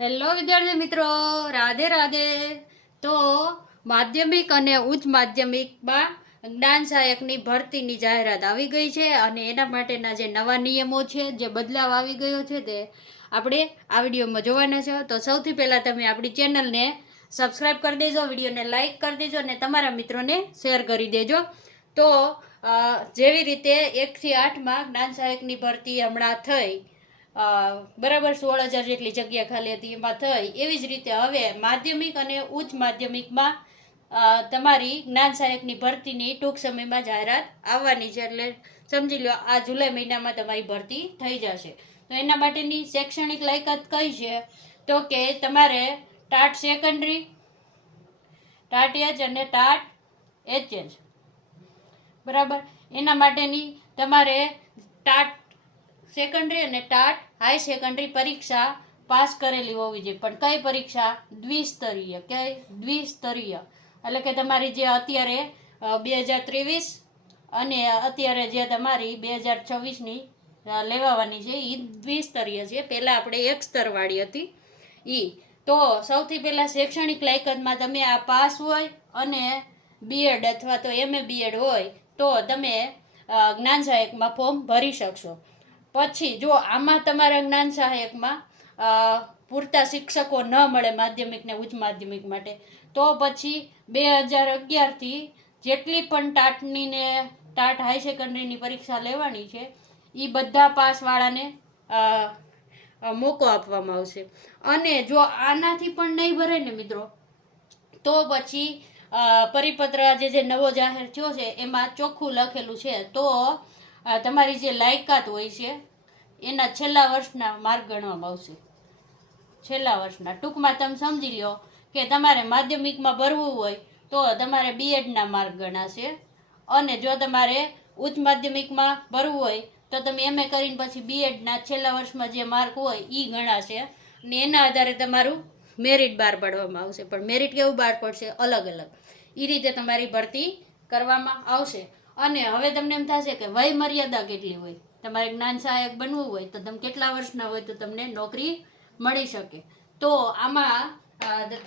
Hello વિદ્યાર્થી મિત્રો, રાધે રાધે. તો માધ્યમિક અને ઉચ્ચ માધ્યમિકમાં જ્ઞાન સહાયકની ભરતીની જાહેરાત આવી ગઈ છે અને એના માટેના જે નવા નિયમો છે, જે બદલાવ આવી ગયો છે, તે આપણે આ વિડીયોમાં જોવાના છે. તો સૌથી પહેલાં તમે આપણી ચેનલને સબસ્ક્રાઈબ કરી દેજો, વિડીયોને લાઇક કરી દેજો અને તમારા મિત્રોને શેર કરી દેજો. તો જેવી રીતે 1 થી 8માં જ્ઞાન સહાયકની ભરતી હમણાં થઈ, બરાબર 16,000 જેટલી જગ્યા ખાલી હતી એમાં થઈ, એવી જ રીતે હવે માધ્યમિક અને ઉચ્ચ માધ્યમિકમાં તમારી જ્ઞાન સહાયકની ભરતીની ટૂંક સમયમાં જાહેરાત આવવાની છે. એટલે સમજી લો આ જુલાઈ મહિનામાં તમારી ભરતી થઈ જશે. તો એના માટેની શૈક્ષણિક લાયકાત કઈ છે? તો કે તમારે ટાટ સેકન્ડરી, ટાટ એચ અને ટાટ એચએચ, બરાબર. એના માટેની તમારે ટાટ સેકન્ડરી અને ટાટ હાઈ સેકન્ડરી પરીક્ષા પાસ કરેલી હોવી જોઈએ. પણ કઈ પરીક્ષા? દ્વિસ્તરીય. કઈ? દ્વિસ્તરીય. એટલે કે તમારી જે અત્યારે 2023 અને અત્યારે જે તમારી 2026ની લેવાની છે એ દ્વિસ્તરીય છે. પહેલાં આપણે એક સ્તરવાળી હતી એ. તો સૌથી પહેલાં શૈક્ષણિક લાયકાતમાં તમે આ પાસ હોય અને બીએડ અથવા તો MA બીએડ હોય તો તમે જ્ઞાન સહાયકમાં ફોર્મ ભરી શકશો. પછી જો આમાં તમારા જ્ઞાન સહાયકમાં પૂરતા શિક્ષકો ન મળે માધ્યમિક ને ઉચ્ચ માધ્યમિક માટે, તો પછી 2011થી જેટલી પણ ટાટની ને ટાટ હાઈ સેકન્ડરીની પરીક્ષા લેવાની છે એ બધા પાસવાળાને મોકો આપવામાં આવશે. અને જો આનાથી પણ નહીં ભરાય ને મિત્રો, તો પછી પરિપત્ર જે નવો જાહેર થયો છે એમાં ચોખ્ખું લખેલું છે, તો તમારી જે લાયકાત હોય છે એના છેલ્લા વર્ષના માર્ક ગણવામાં આવશે. છેલ્લા વર્ષના, ટૂંકમાં તમે સમજી લો કે તમારે માધ્યમિકમાં ભરવું હોય તો તમારે બીએડના માર્ક ગણાશે, અને જો તમારે ઉચ્ચ માધ્યમિકમાં ભરવું હોય તો તમે MA કરીને પછી બીએડના છેલ્લા વર્ષમાં જે માર્ક હોય એ ગણાશે. અને એના આધારે તમારું મેરિટ બહાર પાડવામાં આવશે. પણ મેરિટ કેવું બહાર પડશે? અલગ અલગ. એ રીતે તમારી ભરતી કરવામાં આવશે. અને હવે તમને એમ થશે કે વય મર્યાદા કેટલી હોય? તમારે જ્ઞાન સહાયક બનવું હોય તો તમે કેટલા વર્ષના હોય તો તમને નોકરી મળી શકે? તો આમાં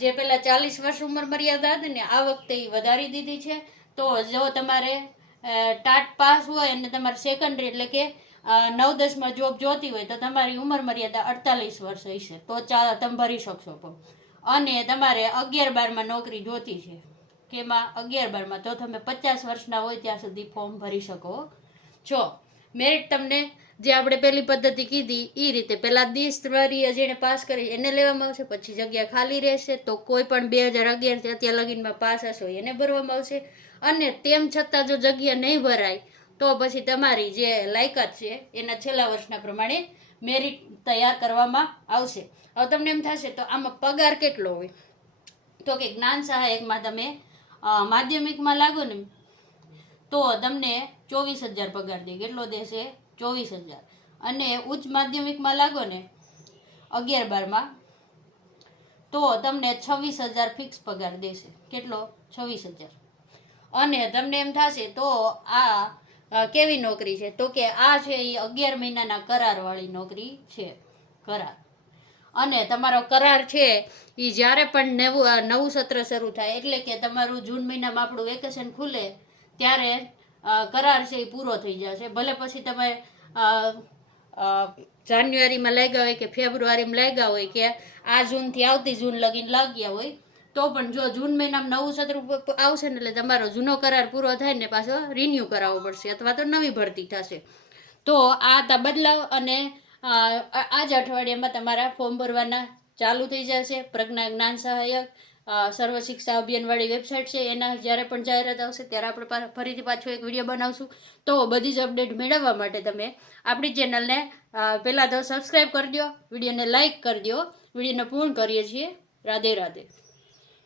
જે પહેલાં 40 વર્ષ ઉંમર મર્યાદા હતી ને, આ વખતે એ વધારી દીધી છે. તો જો તમારે ટાટ પાસ હોય અને તમારે સેકન્ડરી એટલે કે 9-10માં જોબ જોતી હોય તો તમારી ઉંમર મર્યાદા 48 વર્ષ હશે, તો તમે ભરી શકશો. અને તમારે 11-12માં નોકરી જોતી છે, કેમાં 11-12માં, તો તમે 50 વર્ષના હોય ત્યાં સુધી ફોર્મ ભરી શકો છો. મેરિટ તમને જે આપણે પહેલી પદ્ધતિ કીધી એ રીતે પહેલાં દ્વિસ્તરીય જેણે પાસ કરી એને લેવામાં આવશે. પછી જગ્યા ખાલી રહેશે તો કોઈ પણ 2011 અત્યાર લગીનમાં પાસ હશો એને ભરવામાં આવશે. અને તેમ છતાં જો જગ્યા નહીં ભરાય તો પછી તમારી જે લાયકાત છે એના છેલ્લા વર્ષના પ્રમાણે મેરિટ તૈયાર કરવામાં આવશે. હવે તમને એમ થશે તો આમાં પગાર કેટલો હોય? તો કે જ્ઞાન સહાયકમાં તમે માધ્યમિકમાં લાગો ને તો તમને 24,000 પગાર દે. કેટલો દેશે? 24,000. અને ઉચ્ચ માધ્યમિકમાં લાગો ને 11-12માં તો તમને 26,000 ફિક્સ પગાર દેશે. કેટલો? 26,000. અને તમને એમ થશે તો આ કેવી નોકરી છે? તો કે આ છે એ 11 મહિનાના કરારવાળી નોકરી છે. કરાર. અને તમારો કરાર છે એ જ્યારે પણ નવું સત્ર શરૂ થાય, એટલે કે તમારું જૂન મહિનામાં આપણું વેકેશન ખુલે ત્યારે કરાર છે એ પૂરો થઈ જશે. ભલે પછી તમે જાન્યુઆરીમાં લાગ્યા હોય કે ફેબ્રુઆરીમાં લાગ્યા હોય કે આ જૂનથી આવતી જૂન લગીને લાગ્યા હોય, તો પણ જો જૂન મહિનામાં નવું સત્ર આવશે ને એટલે તમારો જૂનો કરાર પૂરો થાય ને પાછો રિન્યૂ કરાવવો પડશે અથવા તો નવી ભરતી થશે. તો આ બદલાવ અને આ જ અઠવાડિયામાં તમારા ફોર્મ ભરવાના ચાલુ થઈ જશે. પ્રજ્ઞા જ્ઞાન સહાયક સર્વ શિક્ષા અભિયાનવાળી વેબસાઇટ છે, એના જ્યારે પણ જાહેરાત આવશે ત્યારે આપણે ફરીથી પાછો એક વિડીયો બનાવશું. તો બધી જ અપડેટ મેળવવા માટે તમે આપણી ચેનલને પહેલાં તો સબસ્ક્રાઈબ કરી દો, વિડીયોને લાઇક કરી દો. વિડીયોને પૂર્ણ કરીએ છીએ. રાધે રાધે.